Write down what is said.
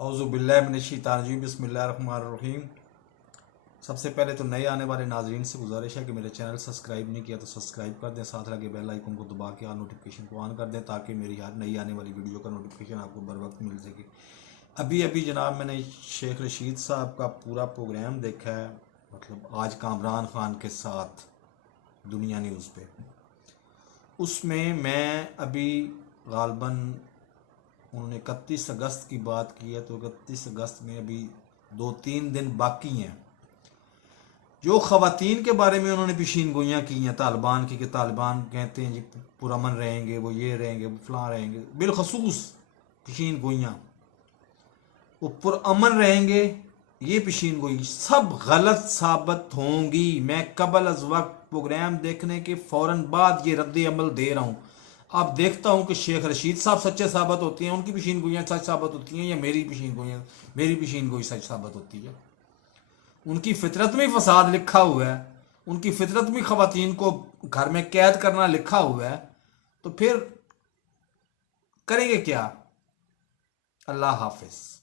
औज़ुबिल्लाहिमिनश्शैतानिर्रजीम बिस्मिल्लाहिर्रहमानिर्रहीम। सबसे पहले तो नए आने वाले नाजरीन से गुजारिश है कि मेरे चैनल सब्सक्राइब नहीं किया तो सब्सक्राइब कर दें, साथ लगे बेल आइकन को दबा के ऑल नोटिफिकेशन को ऑन कर दें ताकि मेरी हर नई आने वाली वीडियो का नोटिफिकेशन आपको बर वक्त मिल सके। अभी अभी जनाब मैंने शेख रशीद साहब का पूरा प्रोग्राम देखा है, मतलब आज कामरान खान के साथ दुनिया न्यूज़ पे। उसमें मैं अभी गालबन उन्होंने 31 अगस्त की बात की है, तो 31 अगस्त में अभी 2-3 दिन बाकी हैं। जो ख़वातीन के बारे में उन्होंने पेशीन गोइयाँ की हैं तालिबान की, कि तालिबान कहते हैं जी पुरअमन रहेंगे, वो ये रहेंगे, वो फलां रहेंगे, बिलखसूस पेशीन गोइयाँ वो पुरअमन रहेंगे, ये पेशीन गोई सब गलत साबित होंगी। मैं कबल अज वक्त प्रोग्राम देखने के फ़ौरन बाद ये रद्द अमल दे रहा हूँ। अब देखता हूँ कि शेख रशीद साहब सच्चे साबित होती हैं, उनकी पेशीन गोइयाँ सच साबित होती हैं, या मेरी पेशीन गोई सच साबित होती है। उनकी फितरत में फसाद लिखा हुआ है, उनकी फितरत में ख़वातीन को घर में कैद करना लिखा हुआ है, तो फिर करेंगे क्या। अल्लाह हाफिज।